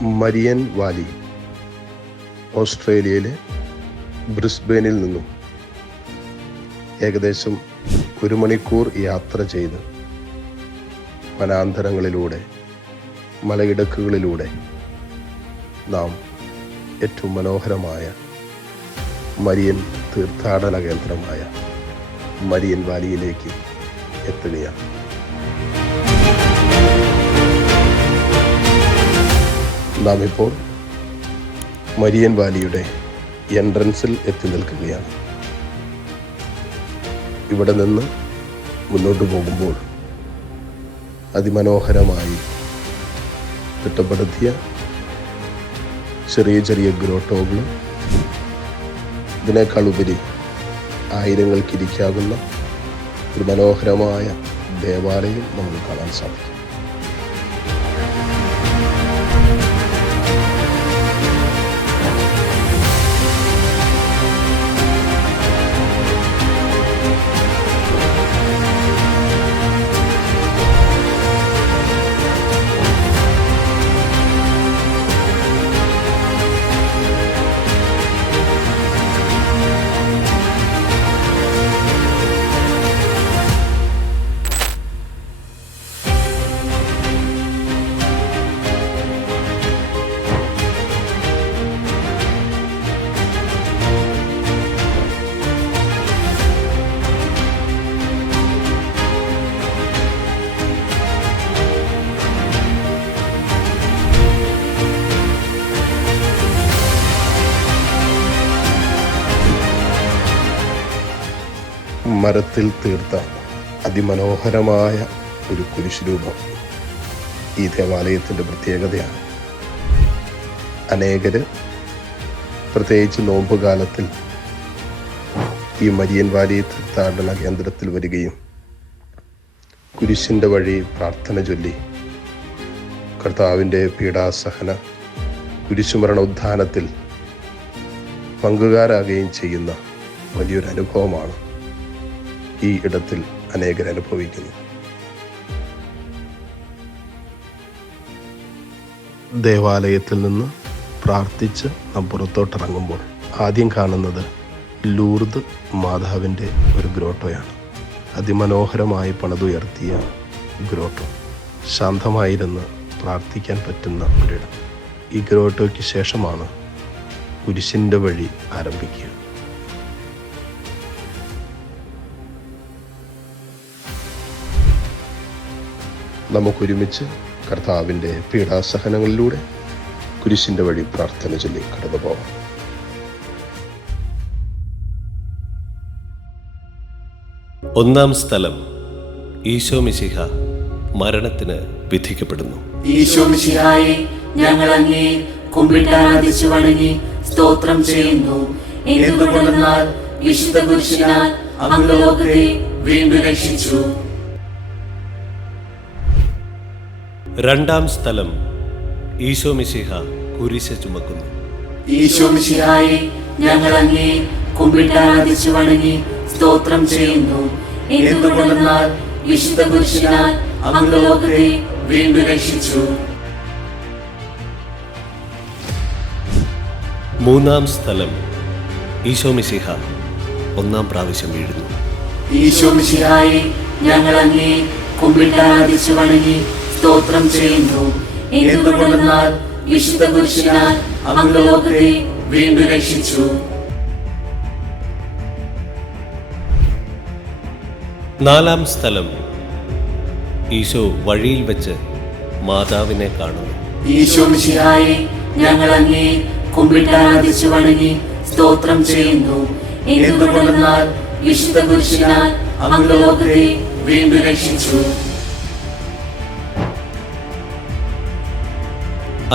Marian Valley ഓസ്ട്രേലിയയിലെ ബ്രിസ്ബെയിനിൽ നിന്നും ഏകദേശം 1 മണിക്കൂർ യാത്ര ചെയ്ത് വനാന്തരങ്ങളിലൂടെ മലയിടുക്കുകളിലൂടെ നാം ഏറ്റവും മനോഹരമായ മരിയൻ തീർത്ഥാടന കേന്ദ്രമായ മരിയൻ വാലിയിലേക്ക് എത്തുകയാണ്. നാം ഇപ്പോൾ മരിയൻ വാലിയുടെ എൻട്രൻസിൽ എത്തി നിൽക്കുകയാണ്. ഇവിടെ നിന്ന് മുന്നോട്ട് പോകുമ്പോൾ അതിമനോഹരമായി തിട്ടപ്പെടുത്തിയ ചെറിയ ചെറിയ ഗ്രോട്ടോകളും ഇതിനേക്കാൾ ഉപരി ആയിരങ്ങൾക്കിരിക്കാവുന്ന ഒരു മനോഹരമായ ദേവാലയം നമുക്ക് കാണാൻ സാധിക്കും. മരത്തിൽ തീർത്ത അതിമനോഹരമായ ഒരു കുരിശുരൂപം ഈ ദേവാലയത്തിൻ്റെ പ്രത്യേകതയാണ്. അനേകര് പ്രത്യേകിച്ച് നോമ്പുകാലത്തിൽ ഈ മരിയൻ വാലി തീർത്ഥാടന കേന്ദ്രത്തിൽ വരികയും കുരിശിൻ്റെ വഴി പ്രാർത്ഥന ചൊല്ലി കർത്താവിൻ്റെ പീഡാസഹന കുരിശുമരണ ഉദ്ധാനത്തിൽ പങ്കുകാരാകുകയും ചെയ്യുന്ന വലിയൊരു അനുഭവമാണ് ഈ ഇടത്തിൽ അനേകർ അനുഭവിക്കുന്നു. ദേവാലയത്തിൽ നിന്ന് പ്രാർത്ഥിച്ച് നാം പുറത്തോട്ടിറങ്ങുമ്പോൾ ആദ്യം കാണുന്നത് ലൂർദ് മാതാവിൻ്റെ ഒരു ഗ്രോട്ടോയാണ്. അതിമനോഹരമായി പണിതുയർത്തിയ ഗ്രോട്ടോ, ശാന്തമായിരുന്ന് പ്രാർത്ഥിക്കാൻ പറ്റുന്ന ഒരിടം. ഈ ഗ്രോട്ടോയ്ക്ക് ശേഷമാണ് കുരിശിൻ്റെ വഴി ആരംഭിക്കുക. നമുക്കൊരുമിച്ച് കർത്താവിൻ്റെ പീഡാസഹനങ്ങളിലൂടെ കുരിശിൻ്റെ വഴി പ്രാർത്ഥന ചൊല്ലി കടന്നു പോകാം. ഒന്നാം സ്ഥലം, ഈശോ മിശിഹ മരണത്തിന് വിധിക്കപ്പെടുന്നു. ഈശോ മിശിഹായെ, ഞങ്ങൾ അങ്ങേ കുമ്പിട്ടാരാധിച്ചു വണങ്ങി സ്തോത്രം ചെയ്യുന്നു. എന്തുകൊണ്ടെന്നാൽ വിശുദ്ധ കുരിശിനാൽ അങ്ങ് ലോകത്തെ വീണ്ടും രക്ഷിച്ചു. രണ്ടാം സ്ഥലം, ഈശോ മിശിഹ കുരിശ് ചുമക്കുന്നു. ഈശോ മിശിഹായെ, ഞങ്ങൾ അങ്ങേ കുമ്പിട്ടാരാധിച്ചു വണങ്ങി സ്തോത്രം ചെയ്യുന്നു. എന്തുകൊണ്ടെന്നാൽ വിശുദ്ധ കുരിശിനാൽ അങ്ങ് ലോകത്തെ വീണ്ടും രക്ഷിച്ചു. മൂന്നാം സ്ഥലം, ഈശോ മിശിഹ 1-ാം പ്രാവശ്യം വീഴുന്നു. ഈശോ മിശിഹായെ, ഞങ്ങൾ അങ്ങേ കുമ്പിട്ടാരാധിച്ചു വണങ്ങി സ്തോത്രം ചെയ്യുന്നു. എന്തുകൊണ്ടെന്നാൽ വിശുദ്ധ കുരിശിനാൽ അങ്ങ് ലോകത്തെ വീണ്ടും രക്ഷിച്ചു. നാലാം സ്ഥലം, ഈശോ വഴിയിൽ വെച്ച് മാതാവിനെ കാണുന്നു. ഈശോ മിശിഹായെ, ഞങ്ങൾ അങ്ങേ കുമ്പിട്ടാരാധിച്ചു വണങ്ങി സ്തോത്രം ചെയ്യുന്നു. എന്തുകൊണ്ടെന്നാൽ വിശുദ്ധ കുരിശിനാൽ അങ്ങ് ലോകത്തെ വീണ്ടും രക്ഷിച്ചു.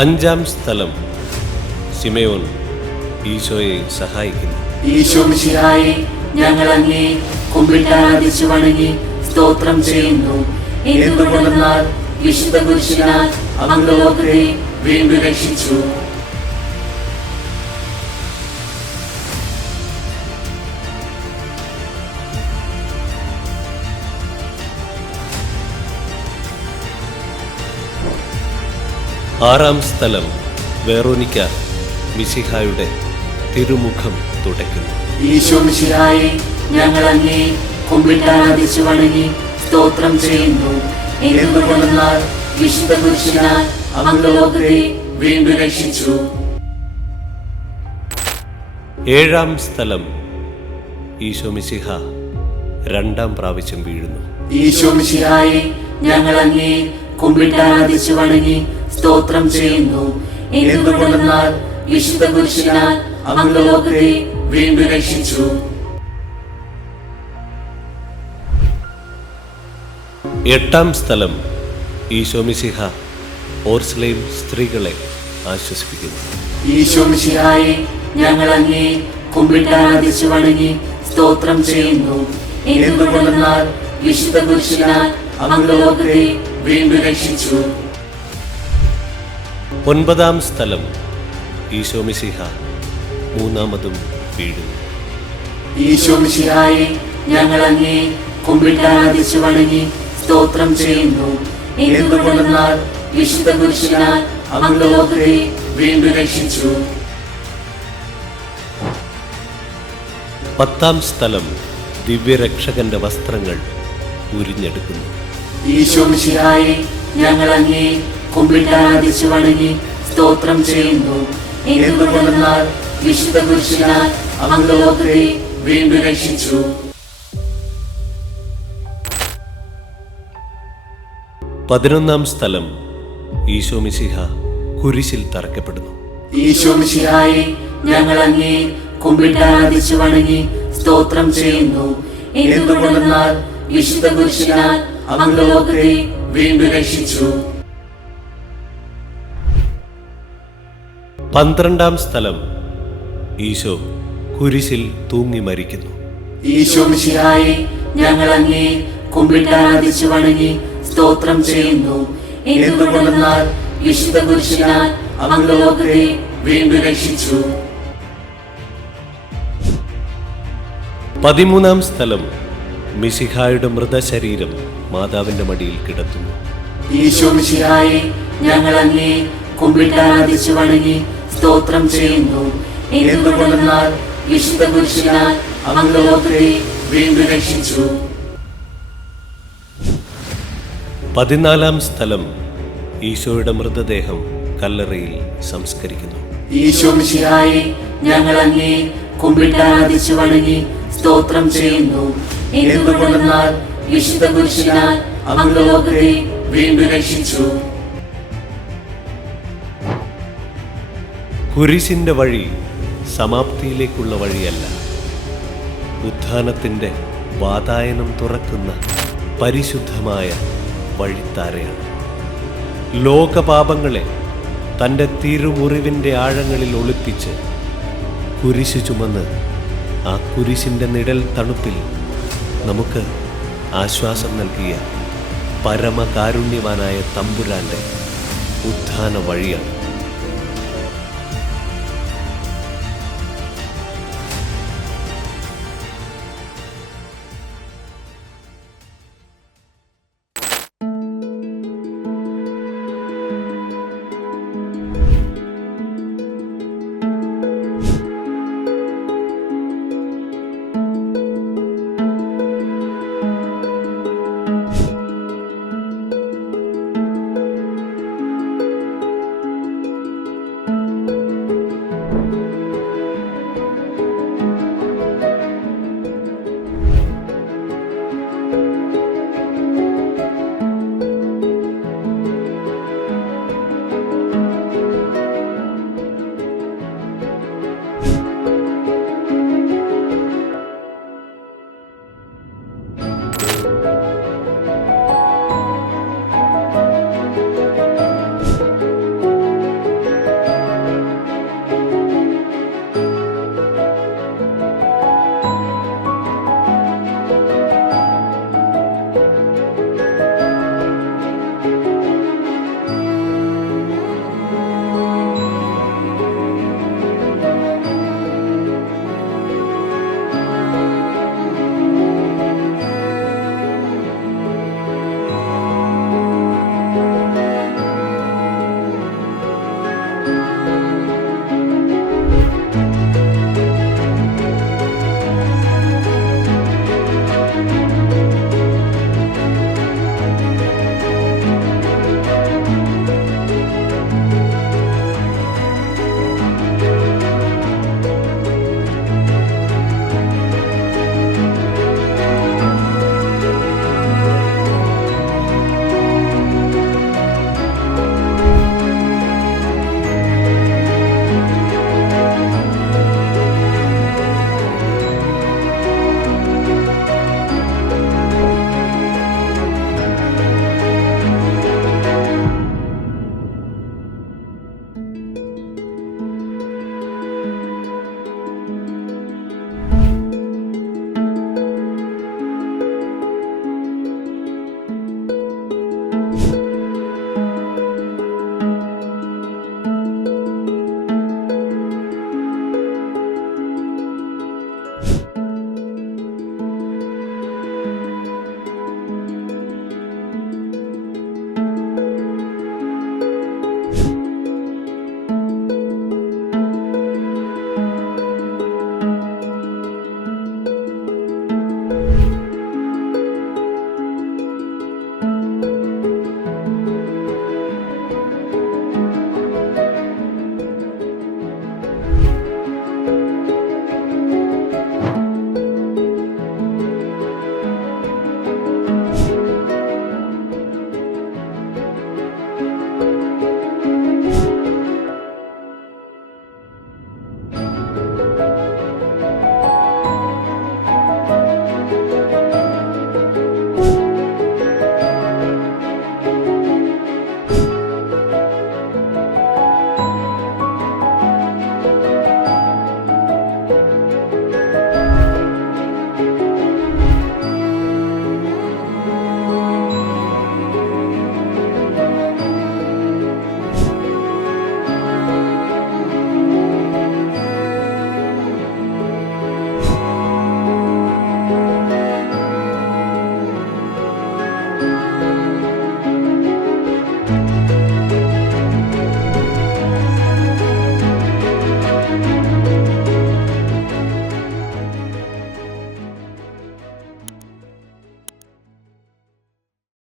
അഞ്ചാം സ്ഥലം, ശിമയോൻ ഈശോയെ സഹായിക്കുന്നു. ഈശോ മിശിഹായെ, ഞങ്ങൾ അങ്ങേ കുമ്പിട്ടാരാധിച്ചു വണങ്ങി സ്തോത്രം ചെയ്യുന്നു. എന്തുകൊണ്ടെന്നാൽ വിശുദ്ധ കുരിശിനാൽ അങ്ങ് ലോകത്തെ വീണ്ടും രക്ഷിച്ചു. ആറാം സ്ഥലം വെറോനിക്ക മിശിഹായുടെ തിരുമുഖം തുടയ്ക്കുന്നു. ഈശോ മിശിഹായെ, ഞങ്ങൾ അങ്ങേ കുമ്പിട്ട് ആരാധിച്ചു വണങ്ങി സ്തോത്രം ചെയ്യുന്നു. എന്തുകൊണ്ടെന്നാൽ വിശുദ്ധ പുരുഷനാൽ അങ്ങ് ലോകത്തെ വീണ്ടും രക്ഷിച്ചു. ഏഴാം സ്ഥലം. ഈശോ മിശിഹ രണ്ടാം പ്രാവശ്യം വീഴുന്നു. ഈശോ മിശിഹായെ, ഞങ്ങൾ അങ്ങേ കുമ്പിട്ട് ആരാധിച്ചു വണങ്ങി സ്തോത്രം ചെയ്യുന്നു. എന്തുകൊണ്ടെന്നാൽ വിശുദ്ധ പുരുഷനാൽ അങ്ങ് ലോകത്തെ വീണ്ടും രക്ഷിച്ചു. എട്ടാം സ്ഥലം. ഈശോ മിശിഹ ഓർസ്ലേം സ്ത്രീകളെ ആശ്വസിപ്പിക്കുന്നു. ഈശോ മിശിഹായെ, ഞങ്ങൾ അങ്ങേ കുമ്പിട്ട് ആരാധിച്ചു വണങ്ങി സ്തോത്രം ചെയ്യുന്നു. എന്തുകൊണ്ടെന്നാൽ വിശുദ്ധ പുരുഷനാൽ അങ്ങ് ലോകത്തെ വീണ്ടും രക്ഷിച്ചു. ഒൻപതാം സ്ഥലം. ഈശോ മിശിഹ മൂന്നാമതും വീഴുന്നു. ഈശോ മിശിഹായെ, ഞങ്ങൾ അങ്ങേ കുമ്പിട്ട് ആരാധിച്ചു വണങ്ങി സ്തോത്രം ചെയ്യുന്നു. എന്തുകൊണ്ടെന്നാൽ വിശുദ്ധ പുരുഷനാൽ അങ്ങ് ലോകത്തെ വീണ്ടും രക്ഷിച്ചു. പത്താം സ്ഥലം. ദിവ്യരക്ഷകന്റെ വസ്ത്രങ്ങൾ ഉരിഞ്ഞെടുക്കുന്നു. ഈശോ മിശിഹായെ, ഞങ്ങൾ അങ്ങേ കുമ്പിട്ട് ആരാധിച്ചു വണങ്ങി സ്തോത്രം ചെയ്യുന്നു. എന്തുകൊണ്ടെന്നാൽ വിശുദ്ധ പുരുഷനാൽ അങ്ങ് ലോകത്തെ വീണ്ടും രക്ഷിച്ചു. പതിനൊന്നാം സ്ഥലം. ഈശോ മിശിഹ കുരിശിൽ തറയ്ക്കപ്പെടുന്നു. ഈശോ മിശിഹായെ, ഞങ്ങൾ അങ്ങേ കുമ്പിട്ട് ആരാധിച്ചു വണങ്ങി സ്തോത്രം ചെയ്യുന്നു. എന്തുകൊണ്ടെന്നാൽ വിശുദ്ധ പുരുഷനാൽ അങ്ങ് ലോകത്തെ വീണ്ടും രക്ഷിച്ചു. 12ാം സ്ഥലം. ഈശോ കുരിശിൽ തൂങ്ങി മരിക്കുന്നു. ഈശോ മിശിഹായെ, ഞങ്ങൾ അങ്ങേ കുമ്പിട്ട് ആരാധിച്ചു വണങ്ങി സ്തോത്രം ചെയ്യുന്നു. എന്തുകൊണ്ടെന്നാൽ വിശുദ്ധ പുരുഷനാൽ അങ്ങ് ലോകത്തെ വീണ്ടും രക്ഷിച്ചു. 13ാം സ്ഥലം. മിശിഹായുടെ മൃതശരീരം മാതാവിന്റെ മടിയിൽ കിടത്തുന്നു. ഈശോ മിശിഹായെ, ഞങ്ങൾ അങ്ങേ കുമ്പിട്ട് ആരാധിച്ചു വണങ്ങി സ്തോത്രം ചെയ്യുന്നു. എന്തുകൊണ്ടെന്നാൽ വിശുദ്ധ പുരുഷനാൽ അങ്ങ് ലോകത്തെ വീണ്ടും രക്ഷിച്ചു. 14ാം സ്ഥലം. ഈശോയുടെ മൃതദേഹം കല്ലറയിൽ സംസ്കരിക്കുന്നു. ഈശോ മിശിഹായെ, ഞങ്ങൾ അങ്ങേ കുമ്പിട്ട് ആരാധിച്ചു വണങ്ങി സ്തോത്രം ചെയ്യുന്നു. എന്തുകൊണ്ടെന്നാൽ വിശുദ്ധ പുരുഷനാൽ അങ്ങ് ലോകത്തെ വീണ്ടും രക്ഷിച്ചു. കുരിശിന്റെ വഴി സമാപ്തിയിലേക്കുള്ള വഴിയല്ല, ഉത്ഥാനത്തിന്റെ വാതായനം തുറക്കുന്ന പരിശുദ്ധമായ വഴിത്താരയാണ്. ലോകപാപങ്ങളെ തൻ്റെ തിരുമുറിവിൻ്റെ ആഴങ്ങളിൽ ഒളിപ്പിച്ച് കുരിശു ചുമന്ന് ആ കുരിശിൻ്റെ നിഴൽ തണുപ്പിൽ നമുക്ക് ആശ്വാസം നൽകിയ പരമകാരുണ്യവാനായ തമ്പുരാൻ്റെ ഉത്ഥാന വഴിയാണ്.